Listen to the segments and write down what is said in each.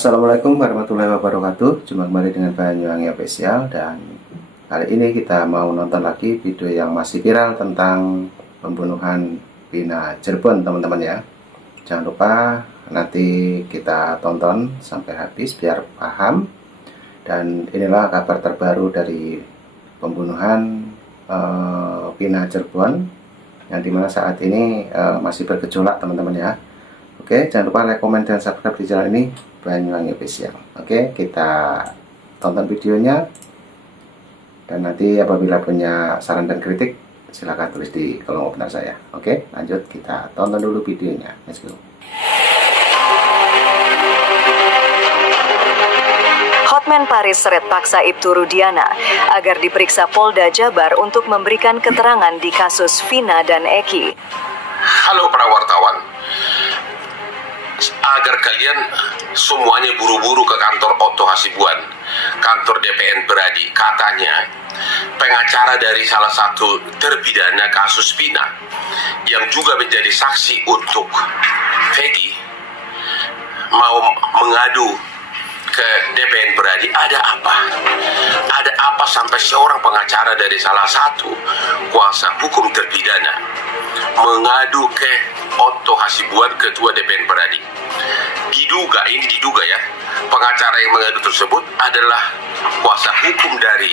Assalamualaikum warahmatullahi wabarakatuh. Jumpa kembali dengan Banyuwangi Official. Dan kali ini kita mau nonton lagi video yang masih viral tentang pembunuhan Vina Cirebon, teman-teman ya. Jangan lupa nanti kita tonton sampai habis biar paham. Dan inilah kabar terbaru dari pembunuhan Vina Cirebon, yang dimana saat ini masih bergejolak, teman-teman ya. Oke, jangan lupa like, komen, dan subscribe di channel ini, Banyuwangi Official. Oke, kita tonton videonya. Dan nanti apabila punya saran dan kritik, silahkan tulis di kolom komentar saya. Oke, lanjut, kita tonton dulu videonya. Let's go. Hotman Paris seret paksa Ibtu Rudiana agar diperiksa Polda Jabar untuk memberikan keterangan di kasus Vina dan Eki. Halo para wartawan, agar kalian semuanya buru-buru ke kantor Otto Hasibuan, kantor DPN Beradi. Katanya pengacara dari salah satu terpidana kasus Vina yang juga menjadi saksi untuk Peggy mau mengadu ke DPN Beradi. Ada apa? Ada apa sampai seorang pengacara dari salah satu kuasa hukum terpidana mengadu ke Otto Hasibuan, ketua DPN Beradi? Diduga ya, pengacara yang mengadu tersebut adalah kuasa hukum dari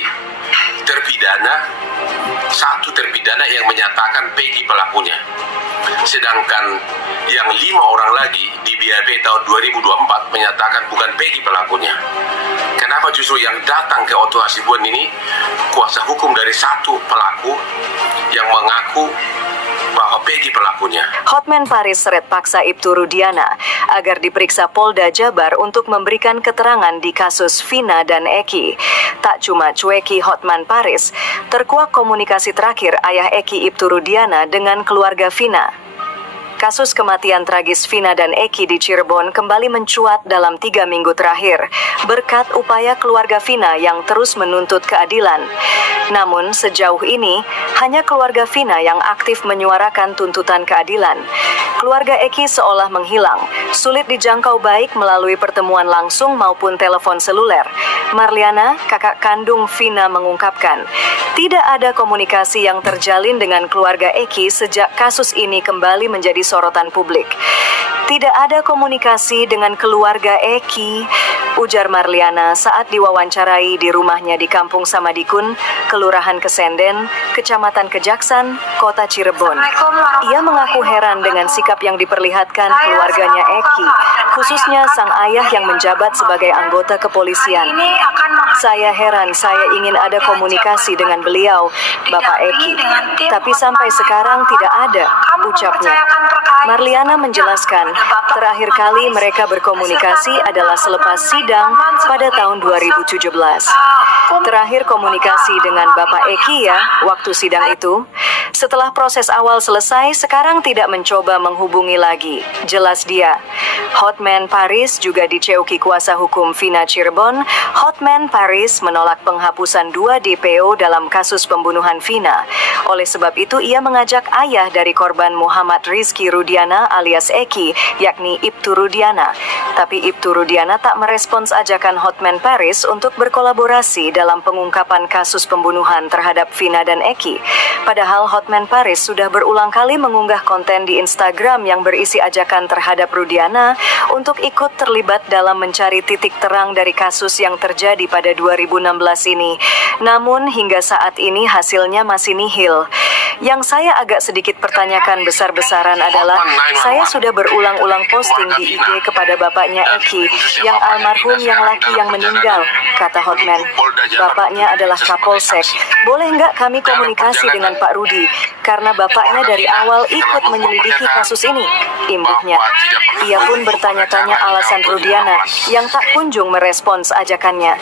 satu terpidana yang menyatakan Peggy pelakunya. Sedangkan yang 5 orang lagi di BAP tahun 2024 menyatakan bukan Peggy pelakunya. Kenapa justru yang datang ke Otto Hasibuan ini kuasa hukum dari satu pelaku yang mengaku bahwa Peggy pelakunya? Hotman Paris seret paksa Ibtu Rudiana agar diperiksa Polda Jabar untuk memberikan keterangan di kasus Vina dan Eki. Tak cuma cueki Hotman Paris, terkuak komunikasi terakhir ayah Eki, Ibtu Rudiana, dengan keluarga Vina. Kasus kematian tragis Vina dan Eki di Cirebon kembali mencuat dalam 3 minggu terakhir, berkat upaya keluarga Vina yang terus menuntut keadilan. Namun sejauh ini, hanya keluarga Vina yang aktif menyuarakan tuntutan keadilan. Keluarga Eki seolah menghilang, sulit dijangkau baik melalui pertemuan langsung maupun telepon seluler. Marliana, kakak kandung Vina, mengungkapkan, tidak ada komunikasi yang terjalin dengan keluarga Eki sejak kasus ini kembali menjadi sorotan publik. Tidak ada komunikasi dengan keluarga Eki, ujar Marliana saat diwawancarai di rumahnya di Kampung Samadikun, Kelurahan Kesenden, Kecamatan Kejaksan, Kota Cirebon. Ia mengaku heran dengan sikap yang diperlihatkan keluarganya Eki, khususnya sang ayah yang menjabat sebagai anggota kepolisian. Saya heran, saya ingin ada komunikasi dengan beliau, Bapak Eki, tapi sampai sekarang tidak ada, ucapnya. Marliana menjelaskan, terakhir kali mereka berkomunikasi adalah selepas sidang pada tahun 2017. Terakhir komunikasi dengan Bapak Eki ya, waktu sidang itu. Setelah proses awal selesai, sekarang tidak mencoba menghubungi lagi, jelas dia. Hotman Paris juga diceuki kuasa hukum Vina Cirebon. Hotman Paris menolak penghapusan 2 DPO dalam kasus pembunuhan Vina. Oleh sebab itu, ia mengajak ayah dari korban Muhammad Rizky Rudiana alias Eki, yakni Ibtu Rudiana. Tapi Ibtu Rudiana tak merespons ajakan Hotman Paris untuk berkolaborasi dalam pengungkapan kasus pembunuhan terhadap Vina dan Eki. Padahal Hotman Paris sudah berulang kali mengunggah konten di Instagram yang berisi ajakan terhadap Rudiana untuk ikut terlibat dalam mencari titik terang dari kasus yang terjadi pada 2016 ini. Namun hingga saat ini hasilnya masih nihil. Yang saya agak sedikit pertanyakan besar-besaran adalah, saya sudah berulang-ulang posting di IG kepada bapaknya Eki, yang almarhum yang laki yang meninggal, kata Hotman. Bapaknya adalah Kapolsek. Boleh nggak kami komunikasi dengan Pak Rudi? Karena bapaknya dari awal ikut menyelidiki kasus ini, imbuhnya. Ia pun bertanya-tanya alasan Rudiana yang tak kunjung merespons ajakannya.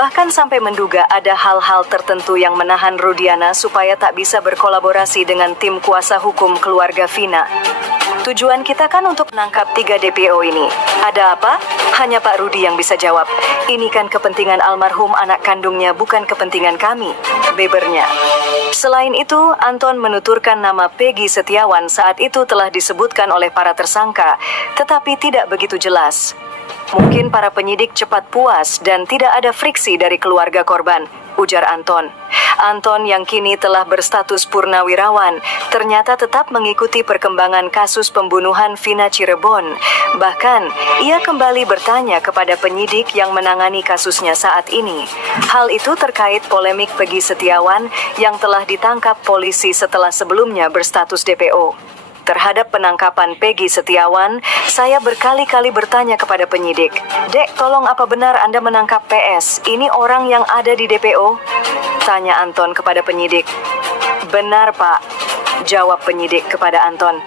Bahkan sampai menduga ada hal-hal tertentu yang menahan Rudiana supaya tak bisa berkolaborasi dengan tim kuasa hukum keluarga Vina. Tujuan kita kan untuk menangkap 3 DPO ini. Ada apa? Hanya Pak Rudi yang bisa jawab. Ini kan kepentingan almarhum anak kandungnya, bukan kepentingan kami, bebernya. Selain itu, Anton menuturkan nama Peggy Setiawan saat itu telah disebutkan oleh para tersangka, tetapi tidak begitu jelas. Mungkin para penyidik cepat puas dan tidak ada friksi dari keluarga korban, ujar Anton. Anton yang kini telah berstatus purnawirawan, ternyata tetap mengikuti perkembangan kasus pembunuhan Vina Cirebon. Bahkan, ia kembali bertanya kepada penyidik yang menangani kasusnya saat ini. Hal itu terkait polemik Peggy Setiawan yang telah ditangkap polisi setelah sebelumnya berstatus DPO. Terhadap penangkapan Peggy Setiawan, saya berkali-kali bertanya kepada penyidik, "Dek, tolong apa benar Anda menangkap PS? Ini orang yang ada di DPO?" Tanya Anton kepada penyidik. "Benar, Pak," jawab penyidik kepada Anton.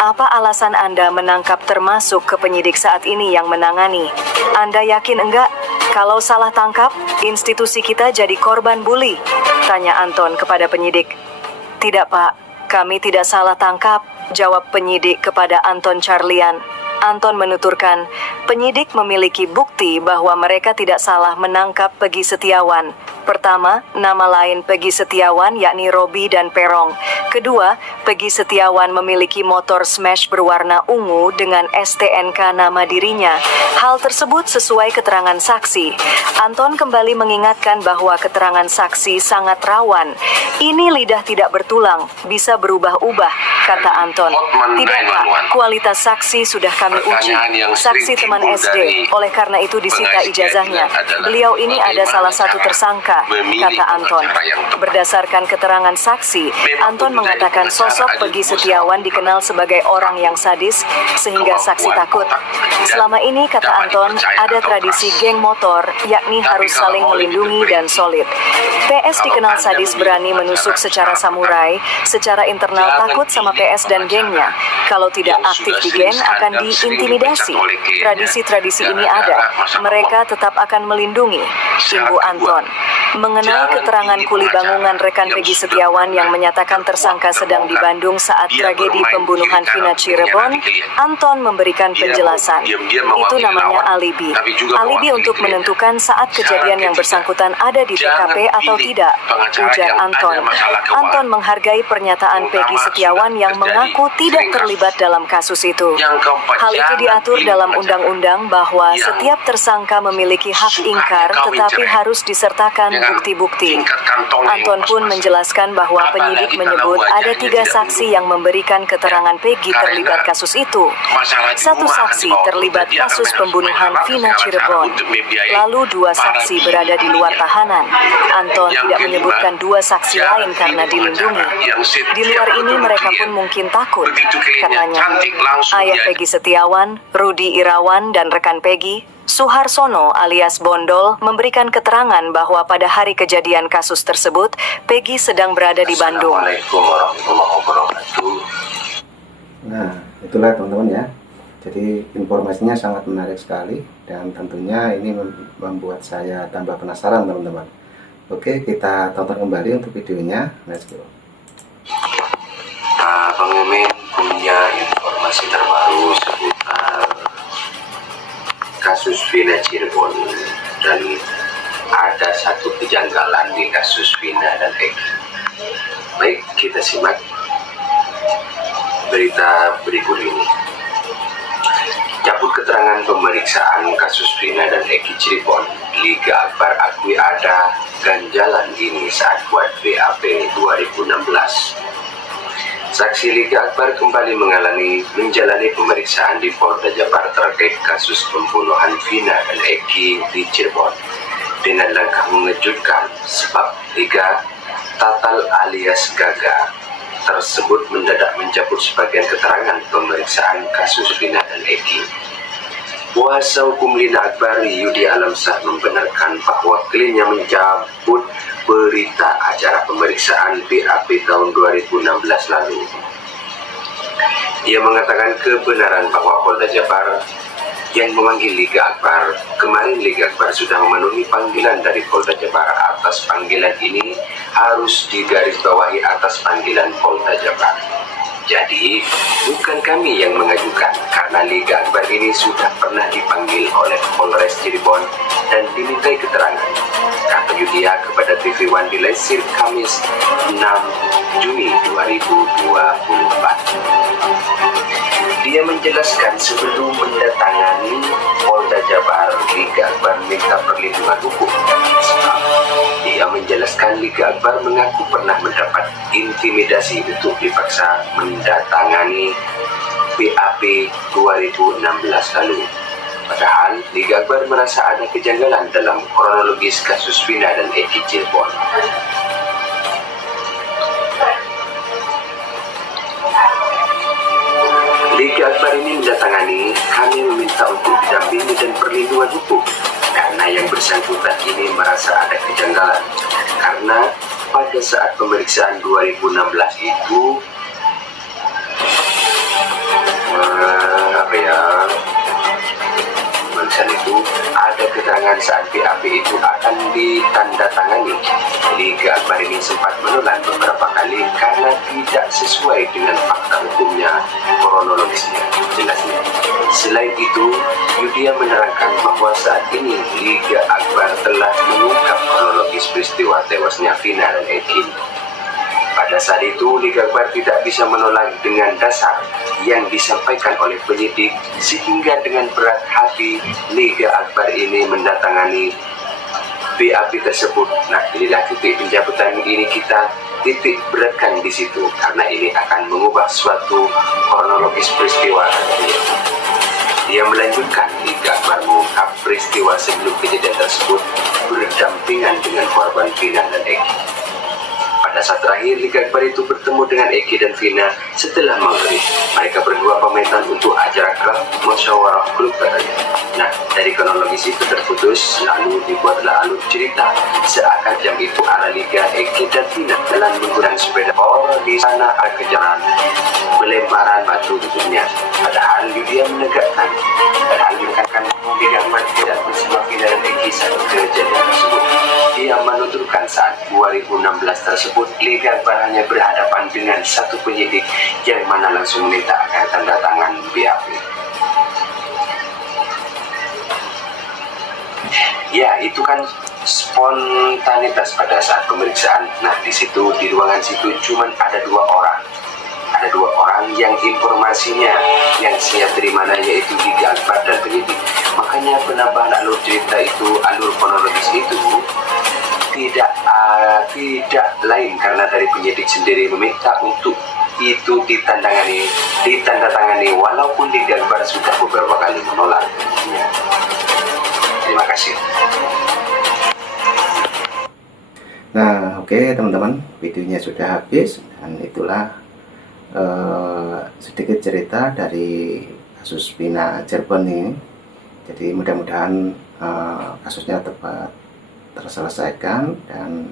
"Apa alasan Anda menangkap termasuk ke penyidik saat ini yang menangani? Anda yakin enggak? Kalau salah tangkap, institusi kita jadi korban bully?" Tanya Anton kepada penyidik. "Tidak, Pak, kami tidak salah tangkap," jawab penyidik kepada Anton Carlian. Anton menuturkan, penyidik memiliki bukti bahwa mereka tidak salah menangkap Peggy Setiawan. Pertama, nama lain Peggy Setiawan yakni Robi dan Perong. Kedua, Peggy Setiawan memiliki motor Smash berwarna ungu dengan STNK nama dirinya. Hal tersebut sesuai keterangan saksi. Anton kembali mengingatkan bahwa keterangan saksi sangat rawan. "Ini lidah tidak bertulang, bisa berubah-ubah," kata Anton. "Tidak, Pak, kualitas saksi sudah kami uji. Saksi teman SD, oleh karena itu disita ijazahnya. Beliau ini ada salah satu tersangka," kata Anton. Berdasarkan keterangan saksi, Anton mengatakan sosok Peggy Setiawan dikenal sebagai orang yang sadis, sehingga saksi takut. Selama ini, kata Anton, ada tradisi geng motor, yakni harus saling melindungi dan solid. PS dikenal sadis, berani menusuk secara samurai, secara internal takut sama PS dan gengnya. Kalau tidak aktif di geng, akan diintimidasi. Tradisi-tradisi ini ada, mereka tetap akan melindungi, imbu Anton. Mengenai keterangan kuli bangunan rekan Peggy Setiawan yang menyatakan tersangka sedang di Bandung saat tragedi pembunuhan Vina Cirebon, Anton memberikan penjelasan. Itu namanya alibi. Alibi untuk menentukan saat kejadian yang bersangkutan ada di TKP atau tidak, ujar Anton. Anton menghargai pernyataan Peggy Setiawan yang mengaku tidak terlibat dalam kasus itu. Hal itu diatur dalam undang-undang bahwa setiap tersangka memiliki hak ingkar tetapi harus disertakan bukti-bukti. Anton pun menjelaskan bahwa penyidik menyebut ada 3 saksi yang memberikan keterangan Peggy terlibat kasus itu. 1 saksi terlibat kasus pembunuhan Vina Cirebon. Lalu 2 saksi berada di luar tahanan. Anton tidak menyebutkan 2 saksi lain karena dilindungi. Di luar ini mereka pun mungkin takut, katanya. Ayah Peggy Setiawan, Rudi Irawan, dan rekan Peggy, Suharsono alias Bondol, memberikan keterangan bahwa pada hari kejadian kasus tersebut, Peggy sedang berada di Bandung. Assalamualaikum warahmatullahi wabarakatuh. Nah, itulah teman-teman ya. Jadi informasinya sangat menarik sekali dan tentunya ini membuat saya tambah penasaran teman-teman. Oke, kita tonton kembali untuk videonya. Let's go. Bang Emin punya informasi terbaru seputar kasus Vina Cirebon, dan ada satu kejanggalan di kasus Vina dan Eki. Baik, kita simak berita berikut ini. Cabut keterangan pemeriksaan kasus Vina dan Eki Cirebon, Liga Akbar akui ada ganjalan ini saat buat BAP 2016. Saksi Liga Akbar kembali menjalani pemeriksaan di Polda Jabar terkait kasus pembunuhan Vina dan Eki di Cirebon dengan langkah mengejutkan, sebab Liga Tatal alias Gaga tersebut mendadak mencabut sebagian keterangan pemeriksaan kasus Vina dan Eki. Kuasa hukum Lina Akbar Yudi Alamsah membenarkan bahwa kliennya mencabut berita acara pemeriksaan BAP tahun 2016 lalu. Ia mengatakan kebenaran bahwa Polda Jabar yang memanggil Liga Akbar, kemarin Liga Akbar sudah memenuhi panggilan dari Polda Jabar. Atas panggilan ini harus digarisbawahi atas panggilan Polda Jabar. Jadi, bukan kami yang mengajukan, karena Liga Akbar ini sudah pernah dipanggil oleh Polres Cirebon dan dimintai keterangan, kata Yudia kepada TV One dilansir Kamis 6 Juni 2024. Dia Ia menjelaskan sebelum mendatangani Polda Jabar, Liga Akbar minta perlindungan hukum. Ia menjelaskan Liga Akbar mengaku pernah mendapat intimidasi untuk dipaksa mendatangani BAP 2016 lalu. Padahal Liga Akbar merasa ada kejanggalan dalam kronologis kasus Vina dan Eki Cirebon. Liga Akbar ini mendatangani kami meminta untuk didampingi dan perlindungan hukum karena yang bersangkutan ini merasa ada kejanggalan karena pada saat pemeriksaan 2016 itu pemeriksaan itu ada keterangan saat BAP itu akan ditandatangani. Liga Akbar ini sempat menolak beberapa kali karena tidak sesuai dengan fakta hukumnya, kronologisnya, jelasnya. Selain itu, Yudia menerangkan bahwa saat ini Liga Akbar telah mengungkap kronologis peristiwa tewasnya Vina dan Eki. Pada saat itu, Liga Akbar tidak bisa menolak dengan dasar yang disampaikan oleh penyidik, sehingga dengan berat hati Liga Akbar ini mendatangani BAP tersebut. Nah, inilah titik pencabutan ini kita titik beratkan di situ, karena ini akan mengubah suatu kronologis peristiwa. Dia melanjutkan, Liga Akbar mengungkap peristiwa sebelum kejadian tersebut berdampingan dengan korban Vina dan Eki. Pada saat terakhir, Liga Akbar itu bertemu dengan Eki dan Vina setelah maghrib. Mereka berdua pamitan untuk acara klub musyawarah klub katanya. Nah, dari kronologis itu terputus, lalu dibuatlah alur cerita seakan jam itu arah Liga, Eki dan Vina jalan menggunakan sepeda. Di sana ada kejadian pelemparan batu tentunya. Padahal Yudia menekankan Liga Akbar tidak bersama Vina dan Eki saat kejadian tersebut. Ia menuturkan saat 2016 tersebut Liga Akbar hanya berhadapan dengan satu penyidik yang mana langsung minta agar tanda tangan BAP. Ya, itu kan spontanitas pada saat pemeriksaan. Nah, di situ di ruangan situ cuma ada dua orang. Ada dua orang yang informasinya yang saya terima yaitu Liga Akbar dan penyidik. Makanya penambahan alur cerita itu, alur kronologis itu tidak lain karena dari penyidik sendiri meminta untuk itu ditandatangani walaupun Liga Akbar sudah beberapa kali menolak. Terima kasih. Nah, oke teman-teman, videonya sudah habis dan itulah sedikit cerita dari kasus Vina Cirebon ini. Jadi mudah-mudahan kasusnya tepat terselesaikan, dan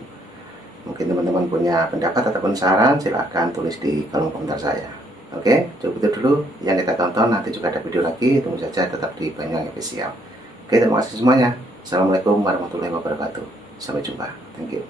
mungkin teman-teman punya pendapat ataupun saran silahkan tulis di kolom komentar saya. Oke, cukup itu dulu yang kita tonton. Nanti juga ada video lagi, tunggu saja tetap di Banyuwangi Official. Oke, terima kasih semuanya. Assalamualaikum warahmatullahi wabarakatuh. Sampai jumpa. Thank you.